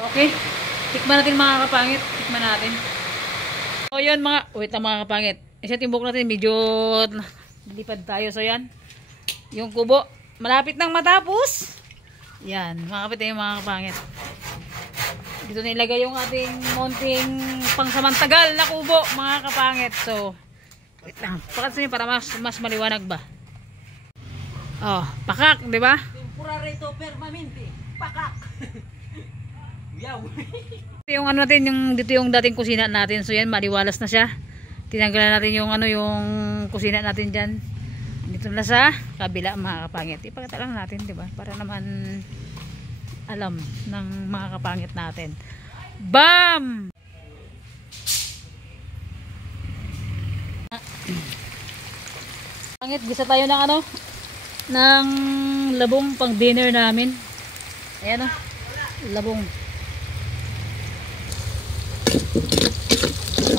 Okay. Tikman natin mga kapangit. Tikman natin. So yun mga, wait lang mga kapangit. Isa timbok natin, medyo lipad tayo. So yan. Yung kubo, malapit nang matapos. Yan, mga kapit yung mga kapangit. Dito nilagay yung ating munting pangsamantagal na kubo, mga kapangit. So, wait lang. Pakat nyo para mas maliwanag ba? Oh, pakak, di ba? Temporary to permanente. Pakak. Yaw. Yung ano natin, dito yung dating kusina natin. So yan, maliwalas na siya. Tinanggalan natin yung yung kusina natin diyan. Dito na sa kabila mga kapangit. Ipakita lang natin, 'di ba? Para naman alam ng mga kapangit natin. Bam! Pangit, gisa tayo ng ng labong pang dinner namin. Ayan labong.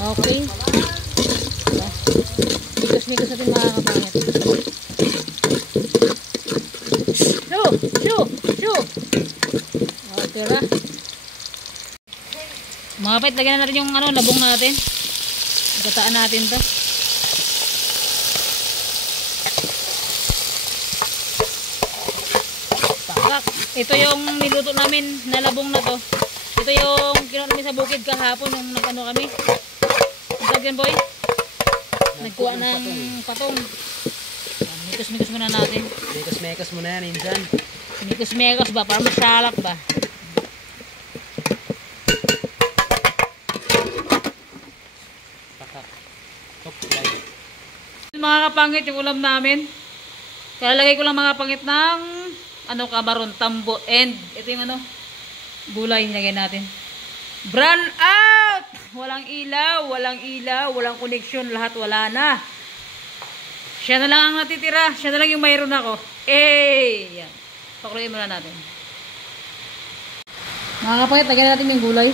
Okay. Mikos natin mga kapangit. Shoo! Okay ra. Mga kapit, lagyan na natin yung labong natin. Gataan natin to. Pakak. Ito yung niluto namin na labong na to. Ito yung kinuha namin sa bukid kahapon nung nagano kami. Ang tawag yan, boy? Nagkuha ng patong. Mikos muna natin. Mikos muna yan, insan. Mikos ba? Para masalap ba? Mga kapangit, yung ulam namin. Kalalagay ko lang mga pangit ng kamaron, tambo, and ito yung gulay nilagay natin. Brown out! Walang ilaw, walang connection, lahat wala na. Siya na lang ang natitira, siya na lang yung mayroon ako. Yan. Pakuluin muna natin. Mga kapangit, lagyan natin yung gulay.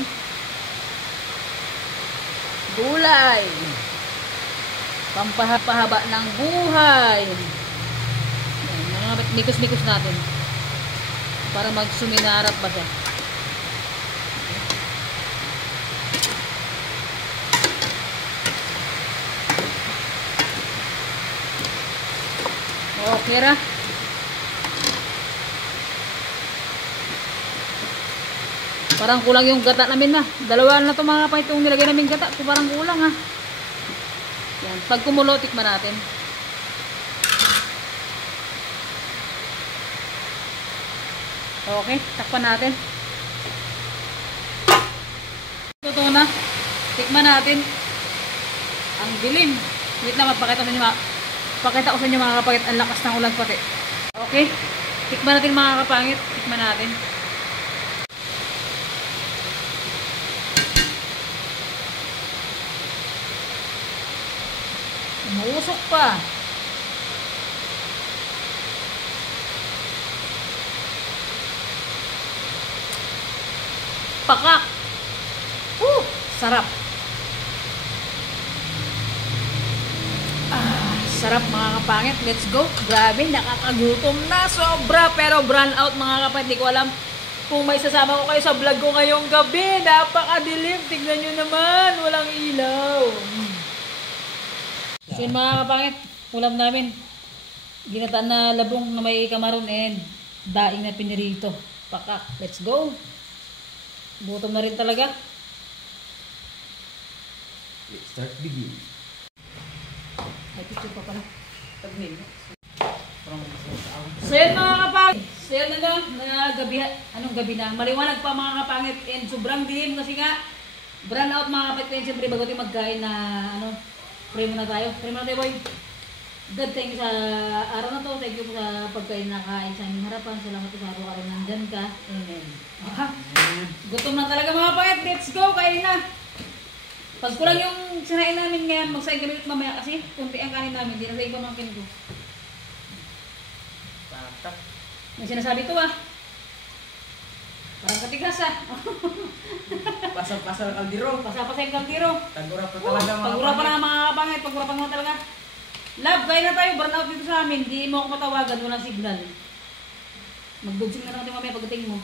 Gulay! Pampahaba ng buhay. Yan, mga kapangit, mikos natin. Para magsuminarap ba siya. Okay ra. Parang kulang yung gata namin na. Dalawa na ito mga kapangit yung nilagay namin gata. Parang kulang ha. Yan. Pag kumulo, tikman natin. Okay. Takpan natin. Totoo na. Tikman natin. Ang dilim. Wait lang, magpakita ko sa inyo mga kapangit. Ang lakas ng ulan pati. Okay. Tikman natin mga kapangit. Tikman natin. Umuusok pa. Pakak. Sarap. Sarap mga kapangit. Let's go. Grabe, nakakagutom na. Sobra. Pero brown out mga kapangit. Hindi ko alam kung may sasama ko kayo sa vlog ko ngayong gabi. Napakadilim. Tignan nyo naman. Walang ilaw. So yun mga kapangit, ulam namin. Ginataan na labong na may kamaron and daing na pinirito. Pakak. Let's go. Gutom na rin talaga. Let's start begin. Ay, picture pa pala. Tag-mail. So yun mga kapangit. So yun na gabi. Anong gabi na? Maliwanag pa mga kapangit. And sobrang dilim kasi nga brown out mga kapangit. Siyempre bago tayo magkain na pray muna tayo. Pray muna tayo, boy. God, thank you sa araw na to. Thank you po sa pagkain na kain sa aming harapan. Salamat po sa araw-araw nandyan ka. Amen. Gutom na talaga mga kapangit. Let's go. Kain na. Pag kulang yung sinain namin ngayon, magsain kami ulit mamaya kasi kunti ang kanin namin. Hindi na sa iba mangkin ko. May sinasabi to parang katigas Pasal kaldero. Pasal yung kaldero. Tagura pa talaga mga Pagura pa na mga kapangit. Pagura pa naman talaga. Love, kain na tayo. Burn out dito sa amin. Hindi mo ako matawagan. Walang signal. Magbugsing na lang natin mamaya pagdating mo.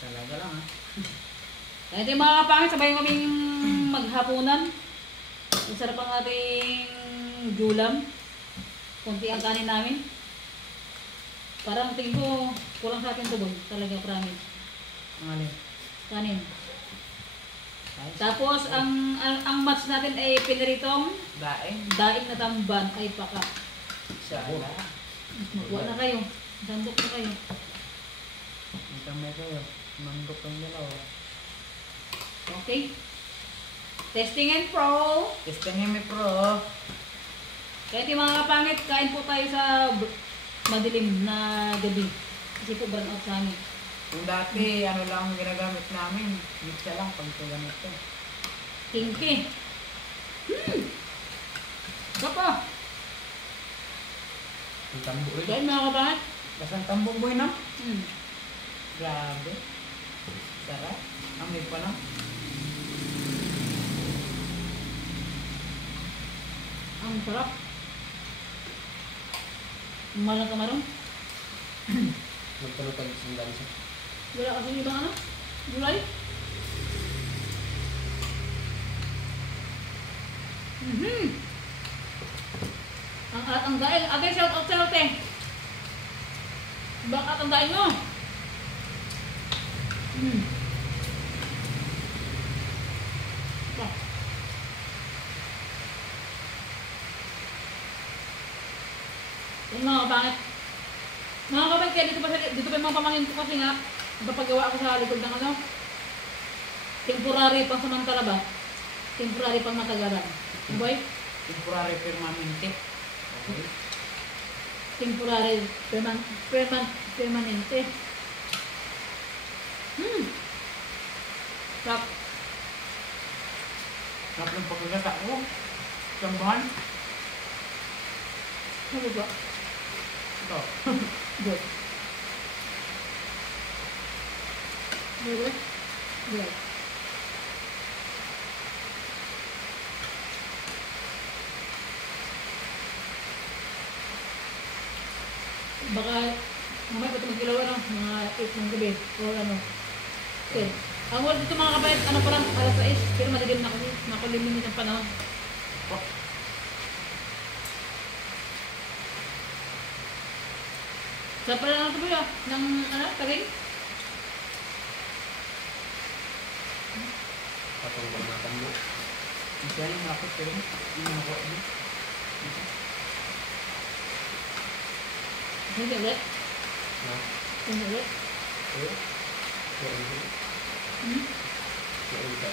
Talaga lang Kaya ito yung mga kapangit, sabay kaming maghapunan. Ang sarap ang ating julam. Kunti ang kanin namin. Parang tingin ko, kulang sa atin ito boy. Talaga, promise. Ang alin? Kanin. Nice. Tapos, ang match natin ay piniritong Daing. daing na tamban ay paka. Sala. Magkuha na kayo. Sandok na kayo. Ang kamay kayo. Manggok ang dalawa. Okay. Testing and pro. Testingin mi pro. Kaya yung mga kapangit, kain po tayo sa madilim na gabi. Kasi po burn out sa amin. Kung dati, ano lang ang ginagamit namin. Gitsa lang pag ito ganito. Kinky. Sapa. Ang tambo rin. Kain mga kapangit. Kasang tambong boy na. Hmm. Grabe. Sarap. Amoy pa lang. Ang sarap. Malang kamarong. Magkalutag isang gansa. Wala kasi ibang ano? Gulay. Ang daing. Ate, shout out sa'yo, te. Bakit ang daing mo? Ito. Yung mga kapangit. Mga kapangit, kaya dito pa yung mga pamangkin ko kasi nga, napagawa ako sa likod ng ano, temporary pang samantala ba? Temporary pang matagalan. Boy? Temporary permanente. Okay. Temporary permanente. Sarap. Sarap ng pagkagata ko. Sambahan. Ano ba? Ito. Good. Good. Good. Baka mamaya pa ito magkilaw ano, mga 8 ng gabi o ano. Okay. Ang word dito mga kabayat, ano pa lang, alas 6, pero madilim na kasi, nakulimit ang panahon. Sa pala lang ito ba yun? Ng ano, tagay? Patong pagmatan mo. Isa yung lapot pero yung nakuha mo. Hindi ulit? Ha? Hindi ulit? Eh? Kaya ito. Kaya ito.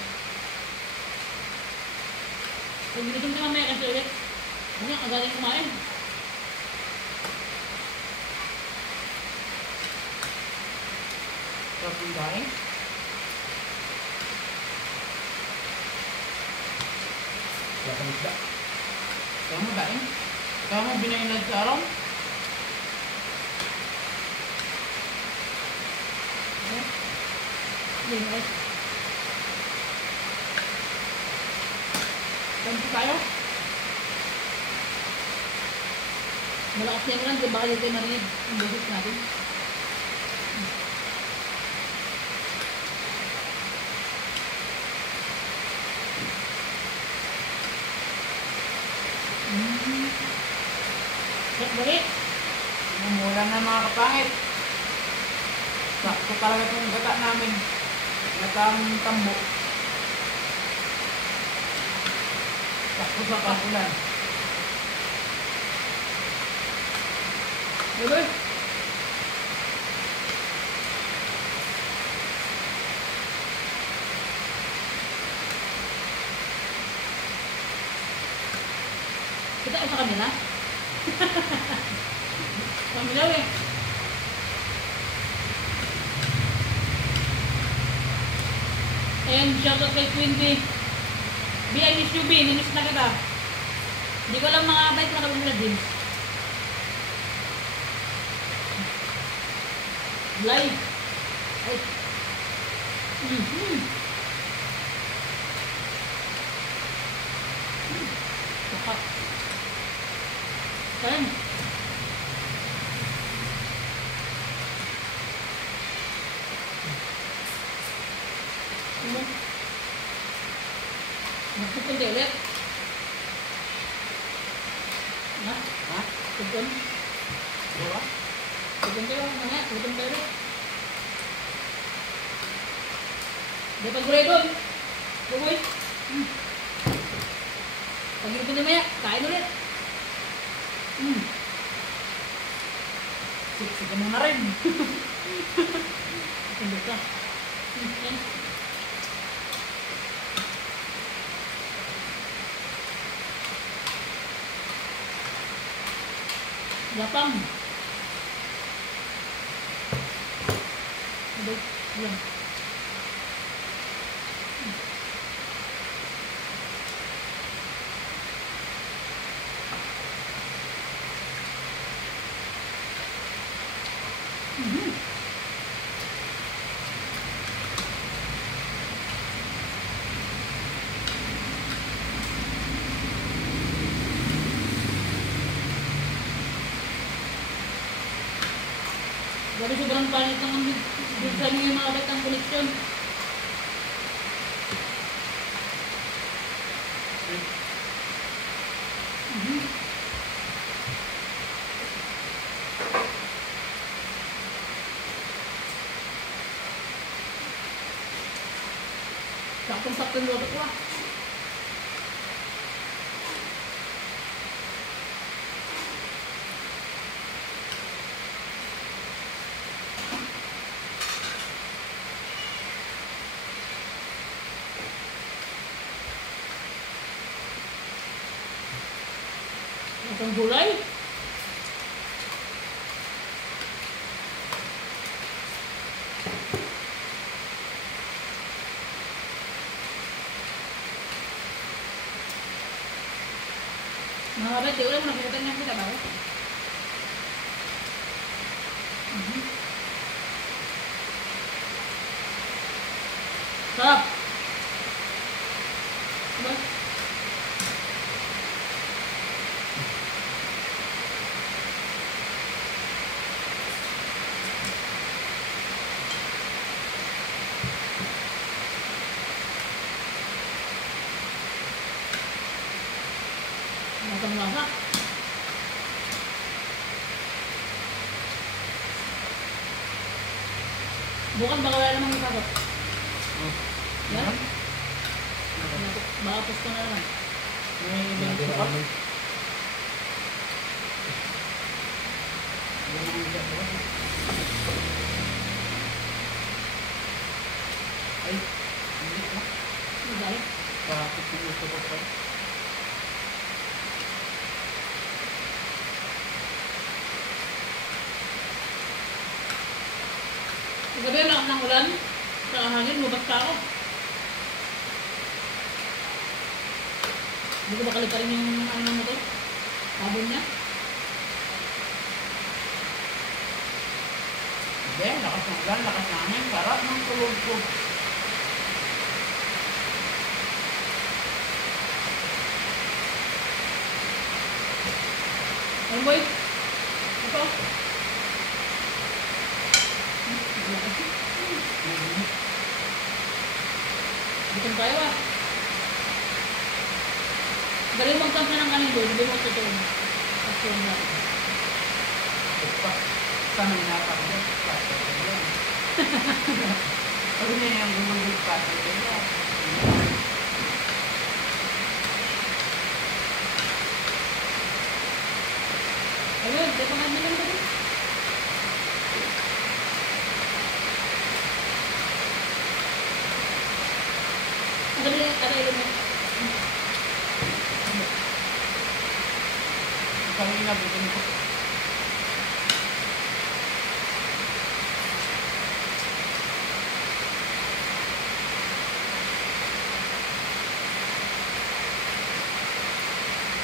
Pag ginising ka mamaya kasi ulit, ano ang galing kumain? Sarap yung daing. Kaya ka misda. Kaya mo daing. Kaya mo binainad sa araw. Hindi ulit. Ganito tayo. Malakas niya mo lang, di ba kayo tayo marinig ang boses natin? Sarap balik. Umulan na mga kapangit. Sakto talaga itong gata namin. Gatang tambo. Sakto sa kapulan. Bye-bye. Kita ka sa kanila? Kamila eh. And shoutout kay Quinty. B, I miss you, B. Nimiss na kita. Hindi ko alam mga abay na kami nila, James. Live. Ay. Baka. Kain. Ano? Magpupun tayo ulit. Ha? Ha? Pupun? Diba? Pupun tayo. Mamaya, pupun tayo ulit. Di pa gulay doon. Bumoy. Pag-ipon na maya, kain ulit. Siksikan mo na rin. Tundok ka. Yan. Gapang. Adoy. Yan. Grabe sobrang palit ng minsan yung mga kapit ng koleksyon. Saktong-saktong luto ko ah. Itong gulay. Mga kapit, di ulit mo nakikita niya kita ba? Sarap. Diba? Matang lasa. Bukan baka wala namang ipasok. Yan. Baka pusto na naman. May ibang suka. Ay, hindi na. Ano dahil? Bakit yung gusto ko pa? Gabi ang lakas ng ulan. Sa hangin, mabas ka ako. Hindi ko ba kaliparin yung ano ng motor? Sabon niya. Hindi, lakas ng ulan, lakas ng hangin. Sarap ng tulog ko. Ano boy? Ito. Bitin tayo ah. Galing magtampa ng kanin doon. Hindi mo totoo. Totoo na. Sana nakakabot. Pasok ko yan. Pag niya yung gumagod pasok ko yan. Ayun, di pa nga nila natin. Ang gabi yung aray mo. Kanina bitin ko.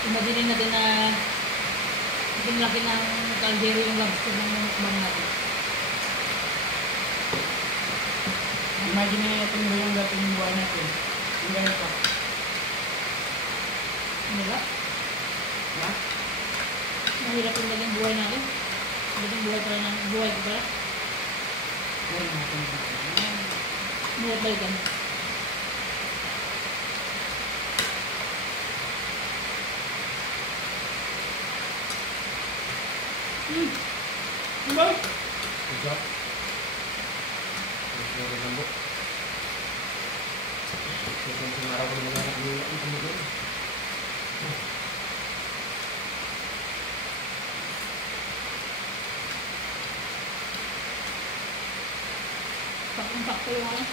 Imagine natin na yung laki ng kaldero yung lobster ng mukbang natin. Imagine natin ba yung dating buhay natin. Yung ganito. Mahirap. Ha? Mahirap yung naging buhay natin. Naging buhay pala ng buhay ko pala. Buhay natin ba? Buhay ba yan? Diba? Masarap. Masarap ang buo. Isang araw ko na maghanap ng ang pamilya. Pakong-pakto yung ano.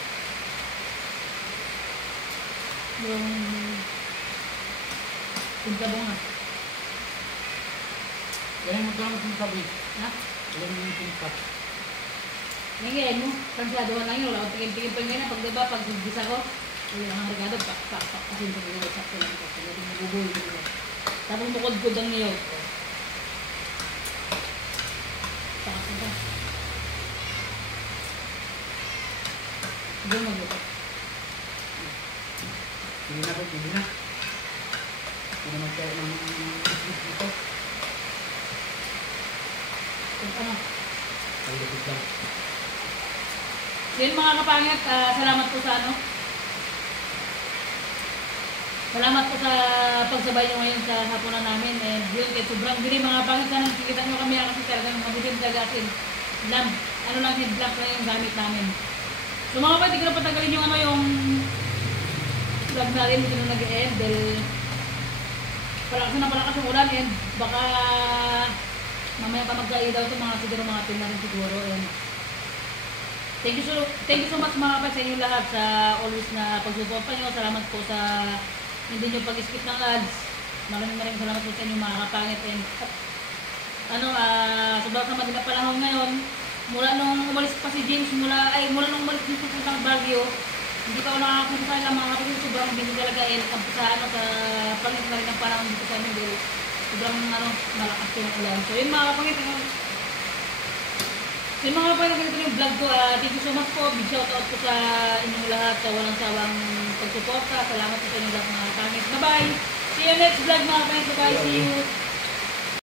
Yung pintabong na. Ganyan mo ito lang kung sabi. Ha? Alam mo yung pinta. Ngayon mo, kansaduhan lang yun. Wala akong tingin-tingin pa yung ganyan. Pag diba, pag gisa ko, yun ang regado, pak. Kasi yung pag-iwag, sakto lang ito. Pag yung nabubuhay ko. Tapos bukod-kod ang niyo. Takas ito. Doon magluto. Hindi na po, hindi na. Hindi na magkaroon ng ito. Kung ano. Ang lapit lang. So yun mga kapangit, salamat po sa ano. Salamat po sa pagsabay nyo ngayon sa hapunan namin. And yun, kahit sobrang dilim mga kapangit, sana nakikita nyo kami kasi talagang madilim talaga asin. Lamp, ano lang, headlamp lang yung gamit namin. So mga kapangit, hindi ko na patagalin yung ano yung vlog natin, hindi na nag-end dahil palakas yung ulan and baka mamaya pa mag-gaay daw ito mga siguro mga pin na rin siguro. And thank you so much mga kapatid sa inyo lahat sa always na pagsuporta nyo. Salamat po sa hindi nyo pag-skip ng ads. Maraming salamat po sa inyo mga kapangit. And sobrang sama din na panahon ngayon. Mula nung umalis pa si James, mula nung umalis dito sa Baguio, hindi pa ako nakakapunta sa ilang mga kapatid. Sobrang busy talaga and sa pangit na rin ang panahon dito sa amin. Dahil sobrang malakas yung ulan. So yun mga kapangit. So yung mga kapangit, ganito yung vlog ko. Thank you so much po. Big shout out po sa inyong lahat sa walang sawang pagsuporta. Salamat po sa inyong lahat mga kapangit. Bye bye! See you next vlog mga kapangit. Bye bye! See you!